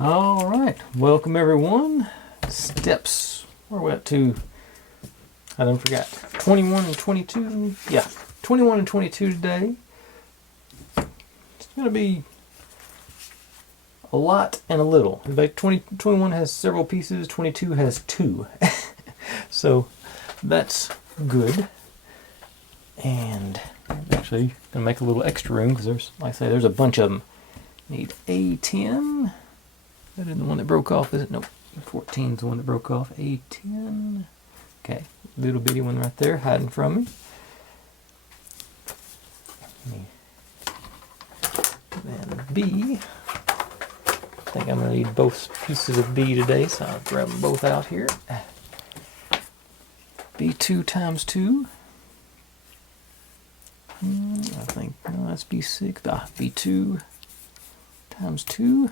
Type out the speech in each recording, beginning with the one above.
All right, welcome everyone. Steps, where are we at to? I done forgot. 21 and 22. Yeah, 21 and 22 today. It's gonna be a lot and a little. Like 21 has several pieces, 22 has 2. So that's good. And I'm actually gonna make a little extra room because there's, like I say, there's a bunch of them. Need A10. That isn't the one that broke off, is it? Nope. 14 is the one that broke off. A10. Okay, little bitty one right there hiding from me. Then B. I think I'm going to need both pieces of B today, so I'll grab them both out here. B2 times 2. I think, no, that's B6. B2 times 2.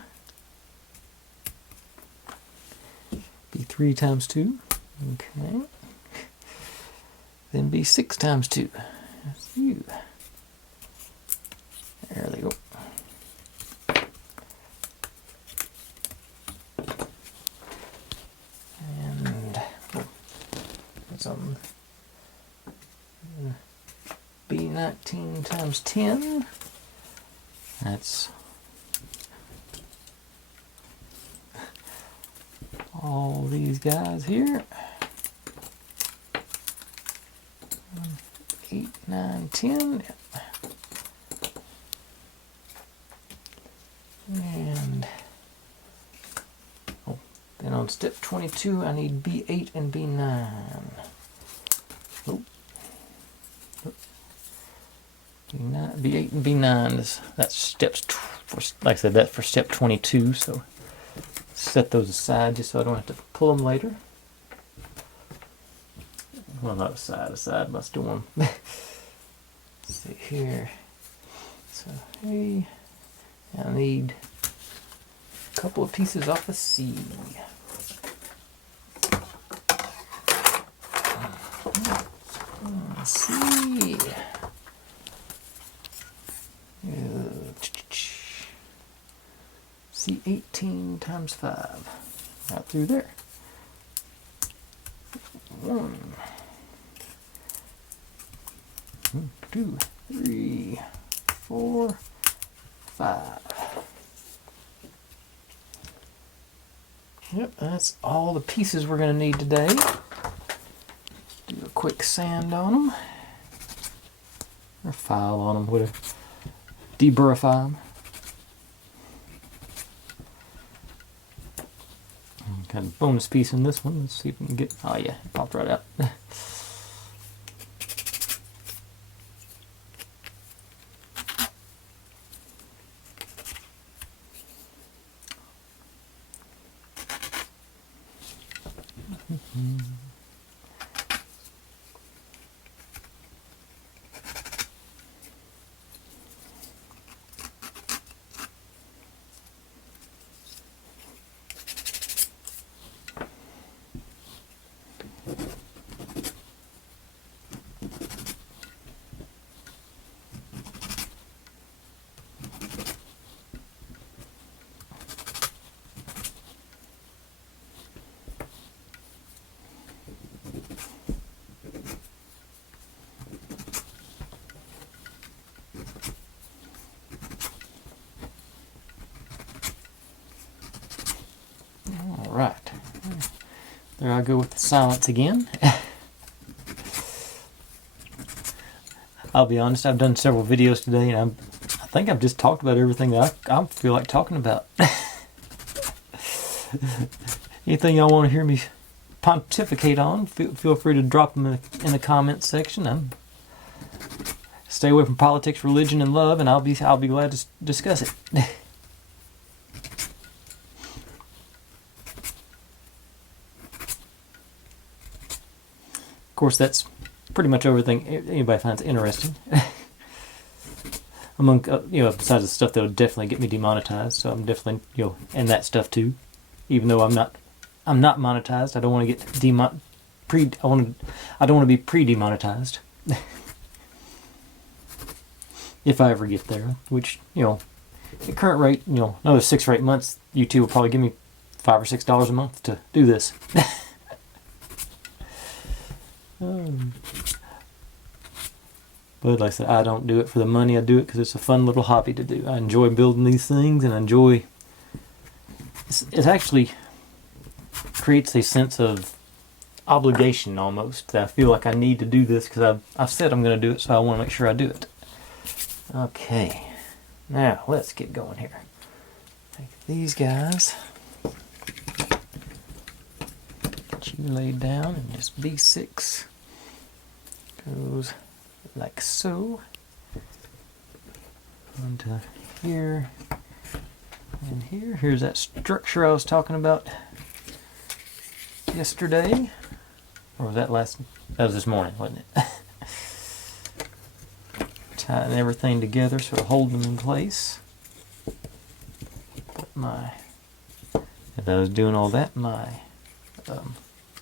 B3 times 2. Okay. Then B6 times 2. That's you. There they go. And that's on B19 times 10. That's all these guys here. 8, 9, 10. And then on step 22 I need B8 and B9. Oh. B8 and B9 that's steps for, like I said, that's for step 22, so set those aside just so I don't have to pull them later. Well, not aside, but I still want them. Let's see here. So, hey, I need a couple of pieces off of C. C. C18 times 5. Right through there. 1, 2, 3, 4, 5. Yep, that's all the pieces we're going to need today. Do a quick sand on them. Or file on them, whatever. Deburify them. Got a bonus piece in this one. Let's see if we can get. Oh yeah, it popped right out. Right. There I go with the silence again. I'll be honest, I've done several videos today and I think I've just talked about everything that I feel like talking about. Anything y'all want to hear me pontificate on, feel free to drop them in the comments section. Stay away from politics, religion, and love, and I'll be glad to discuss it. Of course, that's pretty much everything anybody finds interesting. Among besides the stuff that will definitely get me demonetized, so I'm definitely and that stuff too. Even though I'm not monetized, I don't want to get I don't want to be pre-demonetized. If I ever get there, which at current rate, you know, another 6 or 8 months, YouTube will probably give me $5 or $6 a month to do this. But like I said, I don't do it for the money. I do it because it's a fun little hobby to do. I enjoy building these things, and I enjoy. It actually creates a sense of obligation almost. That I feel like I need to do this because I've said I'm going to do it, so I want to make sure I do it. Okay, now let's get going here. Take these guys. Get you laid down, and just B6 goes like so. Onto here and here. Here's that structure I was talking about yesterday. Or was that last? That was this morning, wasn't it? Tighten everything together so it'll hold them in place. But as I was doing all that, my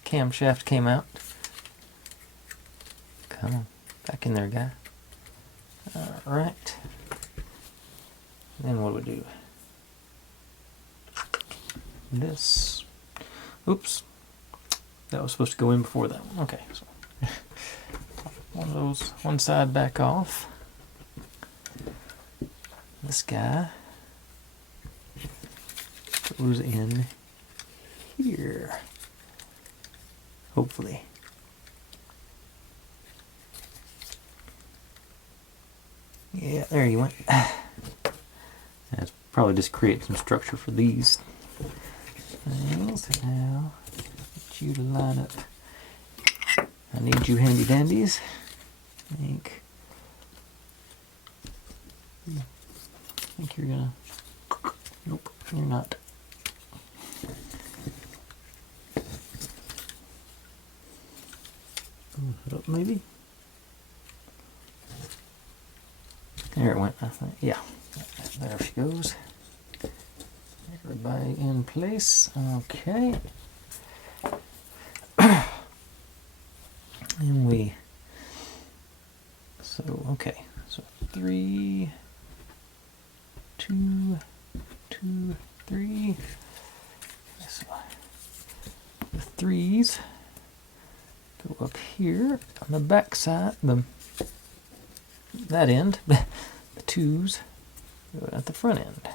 camshaft came out. Come on, back in there, guy. Alright. Then what do we do? This. Oops. That was supposed to go in before that one. Okay, so one of those, one side back off. This guy goes in here. Hopefully. Yeah, there you went. That's probably just create some structure for these things. Now, get you to line up. I need you handy dandies. I think you're gonna. Nope, you're not. Maybe. There it went. I think. Yeah, there she goes. Everybody in place. Okay. And okay. So 3, 2, 2, 3. So the 3s go up here on the back side. That end. The 2s go at the front end.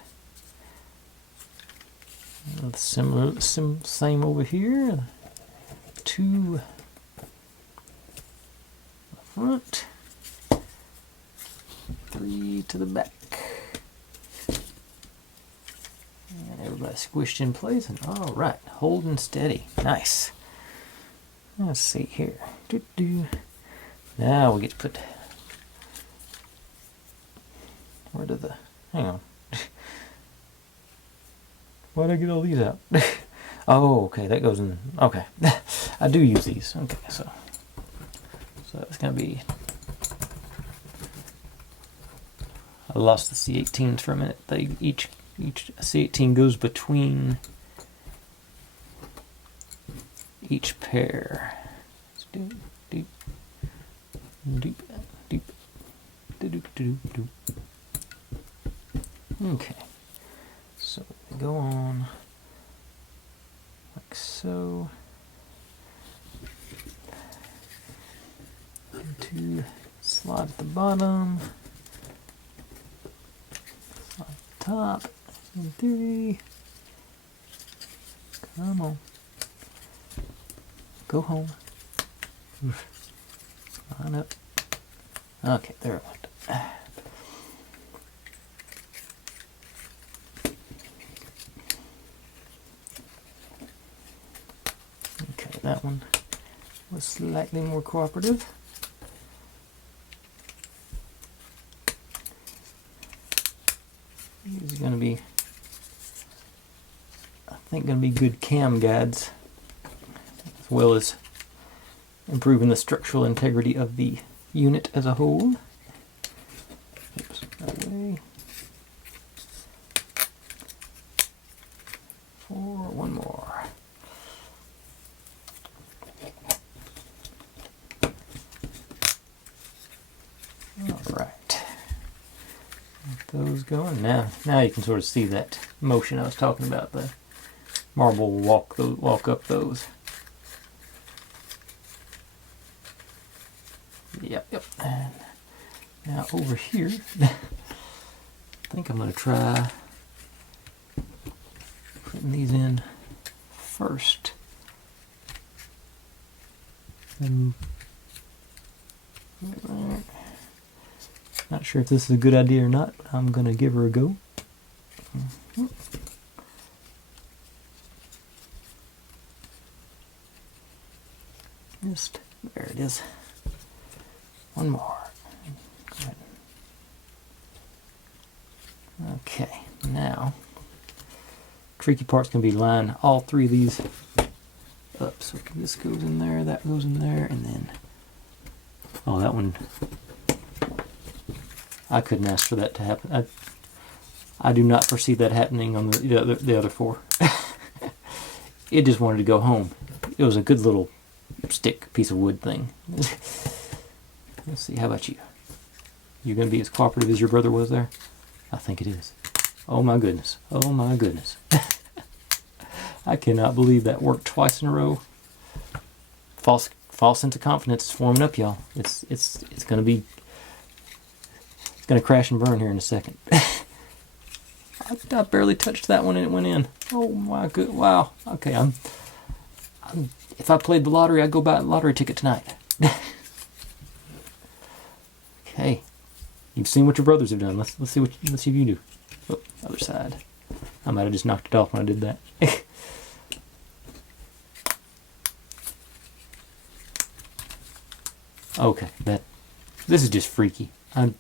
And same over here. 2 front, 3 to the back. And everybody squished in place, and all right, holding steady. Nice. Let's see here. Now we get to put. Where did the? Hang on. Why did I get all these out? Oh, okay, that goes in. Okay, I do use these. Okay, so it's gonna be. I lost the C18s for a minute. They each C18 goes between each pair. Deep, deep, deep, deep, deep, deep, deep. Okay, so we go on like so. To slide at the bottom, slide at the top, in 3. Come on. Go home. Line up. Okay, there it went. Okay, that one was slightly more cooperative. These are going to be, I think, going to be good cam guides, as well as improving the structural integrity of the unit as a whole. Oops, that way. 4, one more. All right. Those going. Now you can sort of see that motion I was talking about. The marble will walk up those. Yep. And now over here, I think I'm going to try putting these in first. Not sure if this is a good idea or not, but I'm going to give her a go. Just, there it is. One more. Okay, now, tricky part's going to be line all three of these up. So this goes in there, that goes in there, and then, oh, that one, I couldn't ask for that to happen. I do not foresee that happening on the other four. It just wanted to go home. It was a good little stick piece of wood thing. Let's see, how about you? You gonna be as cooperative as your brother was there? I think it is. Oh my goodness. Oh my goodness. I cannot believe that worked twice in a row. False sense of confidence is forming up, y'all. It's gonna be, it's gonna crash and burn here in a second. I barely touched that one and it went in. Oh my good, wow. Okay, if I played the lottery, I'd go buy a lottery ticket tonight. Okay, you've seen what your brothers have done. Let's see if you do. Oh, other side. I might have just knocked it off when I did that. Okay, this is just freaky. I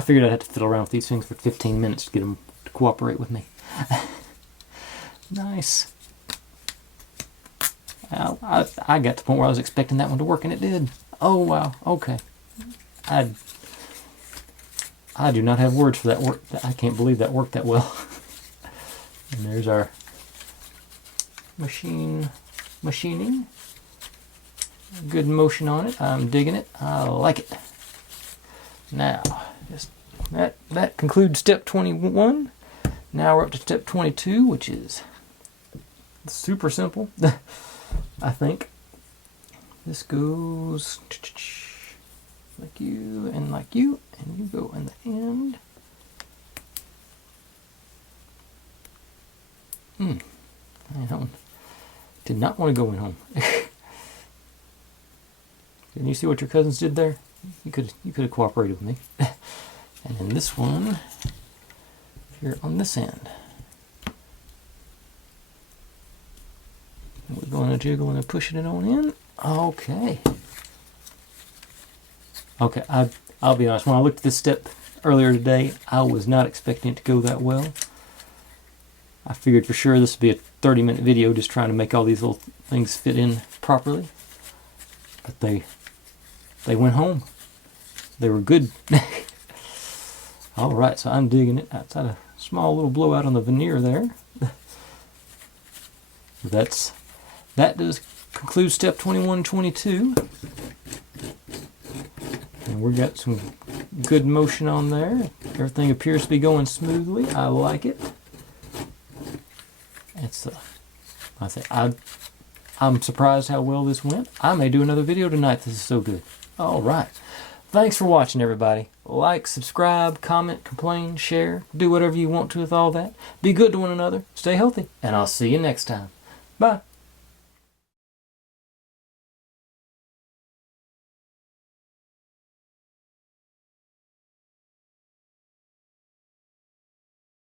figured I'd have to fiddle around with these things for 15 minutes to get them to cooperate with me. Nice. I got to the point where I was expecting that one to work, and it did. Oh wow. Okay. I do not have words for that work. I can't believe that worked that well. And there's our machining. Good motion on it. I'm digging it. I like it. Now, just that concludes step 21. Now we're up to step 22, which is super simple. I think. This goes like you, and you go in the end. I did not want to go in home. Can you see what your cousins did there? You could have cooperated with me. And then this one here on this end. We're going to jiggle and pushing it on in. Okay. Okay, I'll be honest. When I looked at this step earlier today, I was not expecting it to go that well. I figured for sure this would be a 30-minute video just trying to make all these little things fit in properly. But they went home. They were good. Alright, so I'm digging it. That's had a small little blowout on the veneer there. That does conclude step 21 and 22. And we've got some good motion on there. Everything appears to be going smoothly. I like it. It's I'm surprised how well this went. I may do another video tonight. This is so good. All right. Thanks for watching, everybody. Like, subscribe, comment, complain, share. Do whatever you want to with all that. Be good to one another. Stay healthy. And I'll see you next time. Bye.